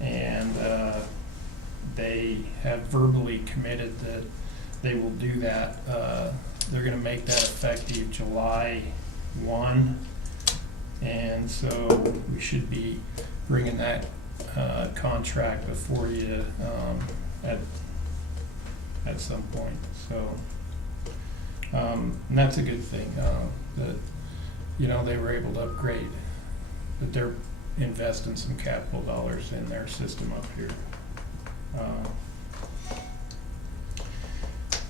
and they have verbally committed that they will do that. They're gonna make that effective July 1, and so we should be bringing that contract before you at some point. So, and that's a good thing, that, you know, they were able to upgrade, that they're investing some capital dollars in their system up here.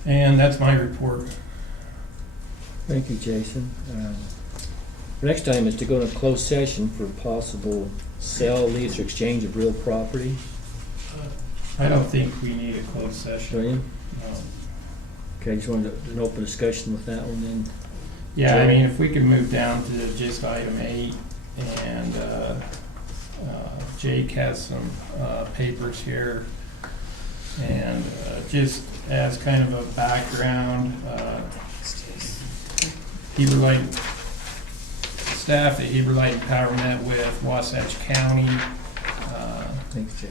And that's my report. Thank you, Jason. Next item is to go into closed session for possible sale, lease, or exchange of real property. I don't think we need a closed session. Do you? No. Okay, just wanted an open discussion with that one then. Yeah, I mean, if we could move down to just item 8, and Jake has some papers here, and just as kind of a background, Heber Light staff at Heber Light and Power met with Wasatch County. Thanks, Jake.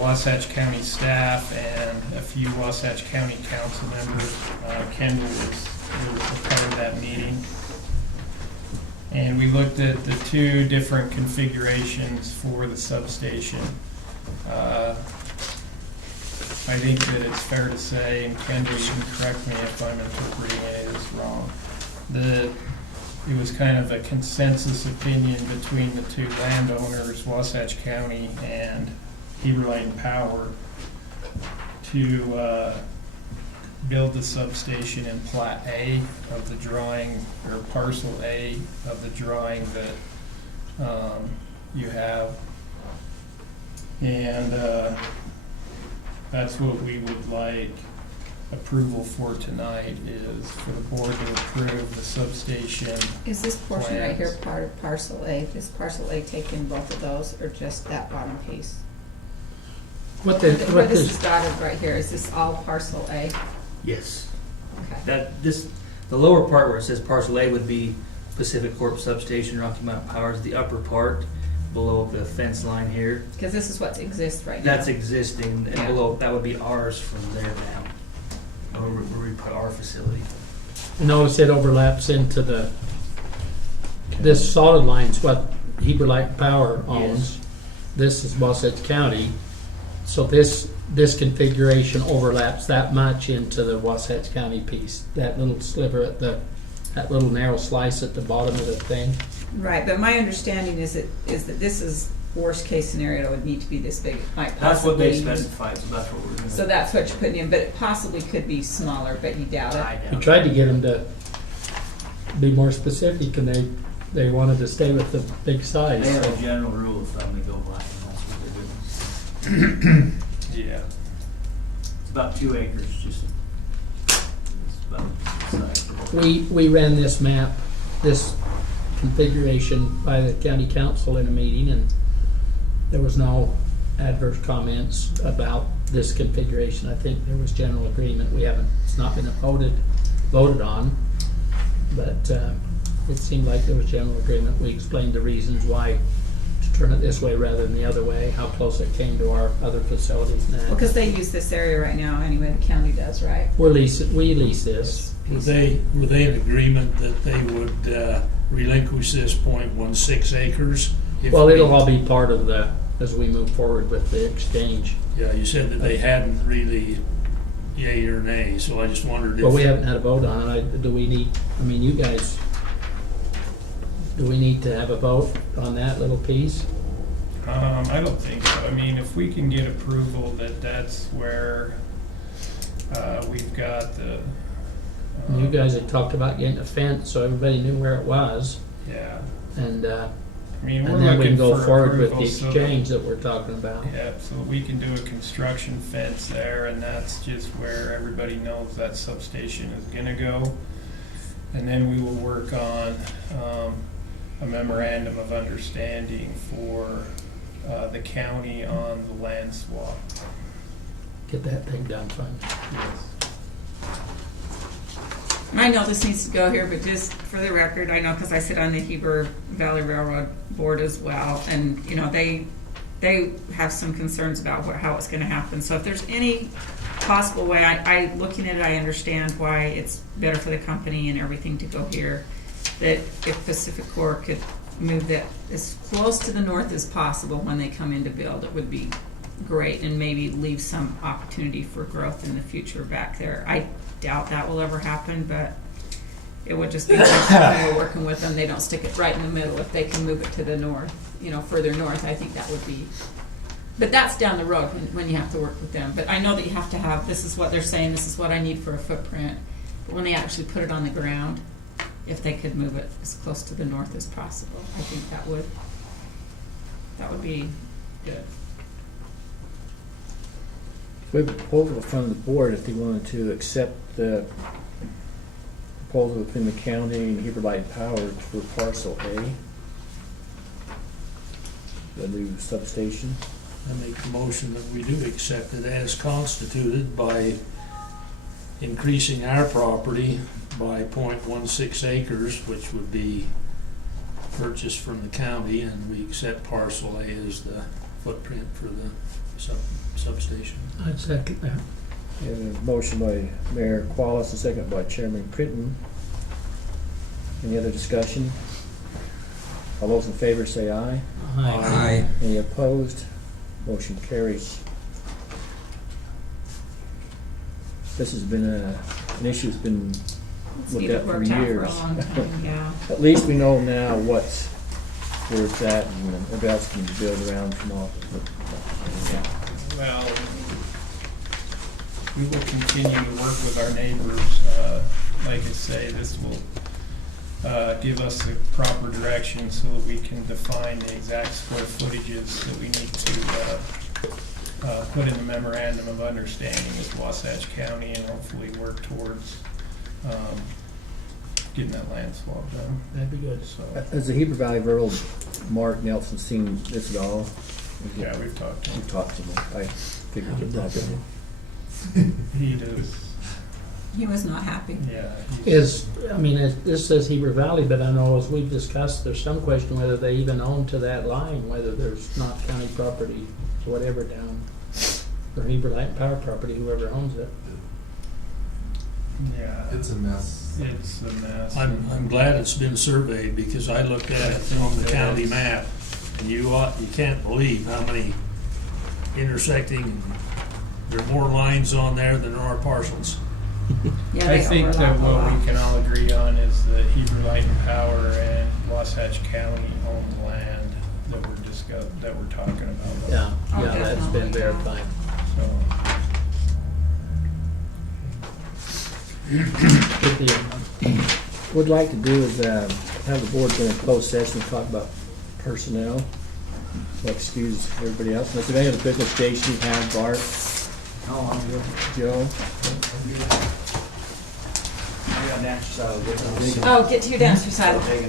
Wasatch County staff and a few Wasatch County council members. Kendall was a part of that meeting. And we looked at the 2 different configurations for the substation. I think that it's fair to say, and Kendall, you can correct me if I'm interpreting any of this wrong, that it was kind of a consensus opinion between the 2 landowners, Wasatch County and Heber Light and Power, to build the substation in Plat A of the drawing, or Parcel A of the drawing that you have. And that's what we would like approval for tonight, is for the board to approve the substation. Is this portion right here plans. part of parcel A? Does parcel A take in both of those, or just that bottom piece? What Where this this is dotted right here, is this all parcel A? yes, Okay. the lower part where it says parcel A would be Pacific Corp substation, Rocky Mountain Power's. The upper part below the fence line here, Because this is what exists right now. that's existing, and Yeah. below that would be ours from there down. Where we put our facility. Notice it overlaps into this solid line's what Heber Light Power owns. Yes. This is Wasatch County. So this configuration overlaps that much into the Wasatch County piece. That little sliver that little narrow slice at the bottom of the thing. Right, but my understanding is that this is worst case scenario, it would need to be this big. It might That's what they possibly- specified, so that's what we're gonna. So that's what you're putting in, but it possibly could be smaller, but you doubt I it. We doubt tried it. to get them to be more specific, and they wanted to stay with the big size. They have So a general rule of thumb they go by, and that's what they're doing. Yeah. It's about 2 acres, just. It's about the size. we ran this map, this configuration by the county council in a meeting, and there was no adverse comments about this configuration. I think there was general agreement. It's not been voted on, but it seemed like there was general agreement. We explained the reasons why to turn it this way rather than the other way, how close it came to our other facilities and that. Well, because they use this area right now anyway, the county does, right? We lease this. Were they in agreement that they would relinquish this 0.16 acres? if Well, we- it'll all be part of as we move forward with the exchange. Yeah, you said that they hadn't really yay or nay, so I just wondered if. But we haven't had a vote on it. Do we need to have a vote on that little piece? I don't think so. I mean, if we can get approval that that's where we've got the. You guys had talked about getting a fence so everybody knew where it was, Yeah. and I mean, we're then we can looking go for forward with the approval so that- exchange that we're talking about. Yeah, so we can do a construction fence there, and that's just where everybody knows that substation is gonna go. And then we will work on a memorandum of understanding for the county on the land swap. Get that thing done fun. I know this needs to go here, but just for the record, I know because I sit on the Heber Valley Railroad Board as well, and, you know, they they have some concerns about how it's gonna happen. So if there's any possible way, looking at it, I understand why it's better for the company and everything to go here. That if Pacific Core could move that as close to the north as possible when they come in to build, it would be great, and maybe leave some opportunity for growth in the future back there. I doubt that will ever happen, but it would just be nice when we're working with them, they don't stick it right in the middle. If they can move it to the north, further north, I think that would be, but that's down the road when you have to work with them. But I know that you have to have, this is what they're saying, this is what I need for a footprint. But when they actually put it on the ground, if they could move it as close to the north as possible, I think that would be good. We have a proposal from the board if they wanted to accept the proposal between the county and Heber Light and Power for parcel A, the new substation. I make the motion that we do accept it as constituted by increasing our property by .16 acres, which would be purchased from the county, and we accept parcel A as the footprint for the substation. I'd second that. And a motion by Mayor Qualis, a second by Chairman Critton. Any other discussion? All those in favor say aye. Aye. Any opposed? Motion carries. This has been an issue that's been It's looked been at for worked out for a years. long time, yeah. At least we know now where it's at, and everybody else can build around from all. Well, we will continue to work with our neighbors. Like I say, this will give us the proper direction so that we can define the exact square footages that we need to put in the memorandum of understanding with Wasatch County, and hopefully work towards getting that land swap done. That'd be good. So, Has the Heber Valley Rural Mark Nelson seen this at all? yeah, we've talked to We him. talked to him. I figured you'd talk to him. He does, He was not happy. yeah. This says Heber Valley, but I know as we've discussed, there's some question whether they even own to that line, whether there's not county property, whatever down, or Heber Light and Power property, whoever owns it. Yeah. It's a mess. It's a mess. I'm glad it's been surveyed, because I looked at it on the county map, and you can't believe how many intersecting, there are more lines on there than there are parcels. Yeah, I they think that overlap a what lot. we can all agree on is that Heber Light and Power and Wasatch County own the land that we're talking about. Yeah, Oh, yeah, that's been definitely, yeah. verified. So, Good deal. What we'd like to do is have the board go in a closed session and talk about personnel. So excuse everybody else. Unless there's any other business, Jason, you have, Bart, No, I'm good. Joe? I got an exercise. Oh, get to your dance recital. Hey,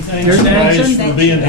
thanks You're guys dancing? for being here.